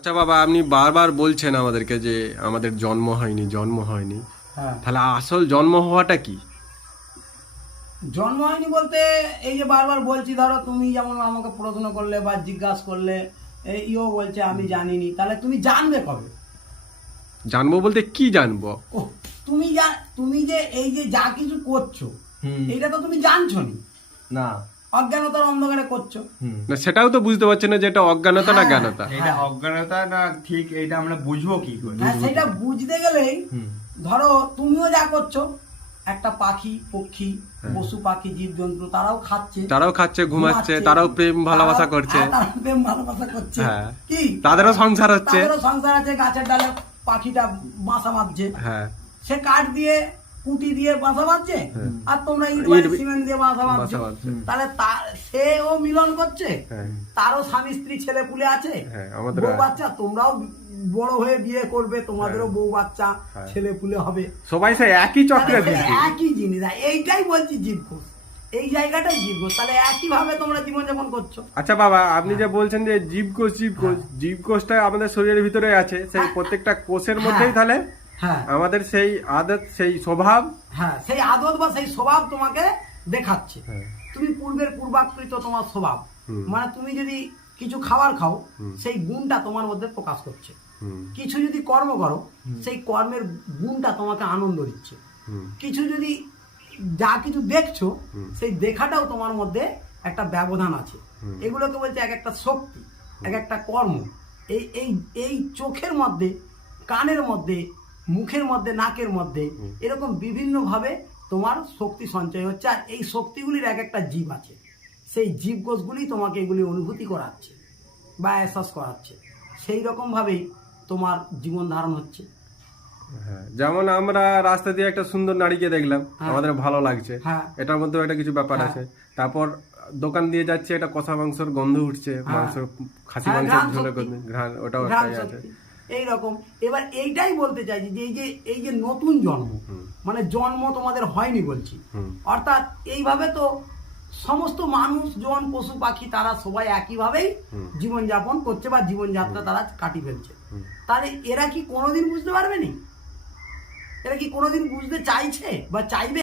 আচ্ছা বাবা, আপনি বারবার বলছেন আমাদেরকে যে আমাদের জন্ম হয়নি। হ্যাঁ, তাহলে আসল জন্ম হওয়াটা কি? জন্ম হয়নি বলতে এই যে বারবার বলছি, ধরো তুমি যেমন আমাকে প্রশ্ন করলে বা জিজ্ঞাসা করলে, ইও বলছে আমি জানিনি, তাহলে তুমি জানবে কবে? জানবো বলতে কি জানবো? ও, তুমি যে এই যে যা কিছু করছো এইটা তো তুমি জানছো নি, না, অজ্ঞানতার অন্ধকারে করছো। না, সেটাও তো বুঝতে পারছি না যে এটা অজ্ঞানতা না হ্যাঁ, জ্ঞানতা। এটা অজ্ঞানতা না, ঠিক এইটা আমরা বুঝবো কি করে? হ্যাঁ, সেটা বুঝতে গেলেই ধরো তুমিও যা করছো, একটা পাখি পক্ষী পশু পাখি জীবজন্তু তারাও খাচ্ছে ঘুমাচ্ছে, তারাও প্রেম ভালোবাসা করছে। তারাও প্রেম ভালোবাসা করছে। হ্যাঁ। কি তাদেরও সংসার হচ্ছে। তাদেরও সংসার আছে, গাছের ডালে পাখিটা বাসা বাঁধছে, হ্যাঁ, সে কাঠ দিয়ে কুটি দিয়ে বাসা বাঁধছে, আর তোমরা ইট সিমেন্ট দিয়ে বাসা বাঁধছো। বাঁধছে। তাহলে সেও মিলন করছে, হ্যাঁ, তারও স্বামী স্ত্রী ছেলে পুলে আছে, হ্যাঁ, আমাদের বউ বাচ্চা, তোমরাও বড় হয়ে বিয়ে করবে, তোমাদেরও বউ বাচ্চা ছেলে পুলে হবে, সবাই সে একই চক্রে তাহলে ঘুরছে। একই জিনিস। এইটাই বলছি জীবকোষ, এই জায়গাটাই জীবকোষ। তাহলে একই ভাবে তোমরা জীবনযাপন করছো। আচ্ছা বাবা, আপনি যে বলছেন যে জীবকোষটা আমাদের শরীরের ভিতরে আছে, সেই প্রত্যেকটা কোষের মধ্যেই তাহলে হ্যাঁ, আমাদের সেই আদত, সেই স্বভাব, হ্যাঁ, সেই আদত বা সেই স্বভাব তোমাকে দেখাচ্ছে। হ্যাঁ, তুমি পূর্বাকৃত তোমার স্বভাব, হুম। মানে তুমি যদি কিছু খাবার খাও, হুম। সেই গুণটা তোমার মধ্যে প্রকাশ করছে। হুম, কিছু যদি কর্ম করো, সেই কর্মের গুণটা তোমাকে আনন্দ দিচ্ছে। হুম, কিছু যদি যা কিছু দেখছো, হুম। সেই দেখাটাও তোমার মধ্যে একটা ব্যবধান আছে। হুম। এগুলোকে বলছে এক একটা শক্তি, এক একটা কর্ম। এই এই এই চোখের মধ্যে, কানের মধ্যে, মুখের মধ্যে, নাকের মধ্যে, এরকম বিভিন্নভাবে তোমার শক্তি সঞ্চয় হচ্ছে। আর এই শক্তিগুলির এক একটা জীব আছে, সেই জীবকোষগুলি তোমাকে এগুলি অনুভূতি করাচ্ছে বা এহসাস করাচ্ছে। সেই রকমভাবেই তোমার জীবন ধারণ হচ্ছে। হ্যাঁ, যেমন আমরা রাস্তা দিয়ে একটা সুন্দর নারীকে দেখলাম, হ্যাঁ। আমাদের ভালো লাগছে, হ্যাঁ। এটার মধ্যেও একটা কিছু ব্যাপার হ্যাঁ। আছে। তারপর দোকান দিয়ে যাচ্ছে, এটা কষা মাংসের গন্ধ উঠছে, হ্যাঁ। মাংস, খাসি হ্যাঁ, মাংসের ঘ্রাণ ঝোলে শক্তি। ঘ্রাণ, ওটাও ঘ্রাণ একটা আছে। শক্তি। এইরকম এবার এইটাই বলতে চাইছি যে এই যে নতুন জন্ম, মানে জন্ম তোমাদের হয়নি বলছি, হুম। অর্থাৎ এইভাবে তো সমস্ত মানুষ জন পশু পাখি তারা সবাই একইভাবেই জীবনযাপন করছে বা জীবনযাত্রা তারা কাটিয়ে ফেলছে। তাহলে এরা কি কোনোদিন বুঝতে পারবে না? এরা কি কোনোদিন বুঝতে চাইছে বা চাইবে?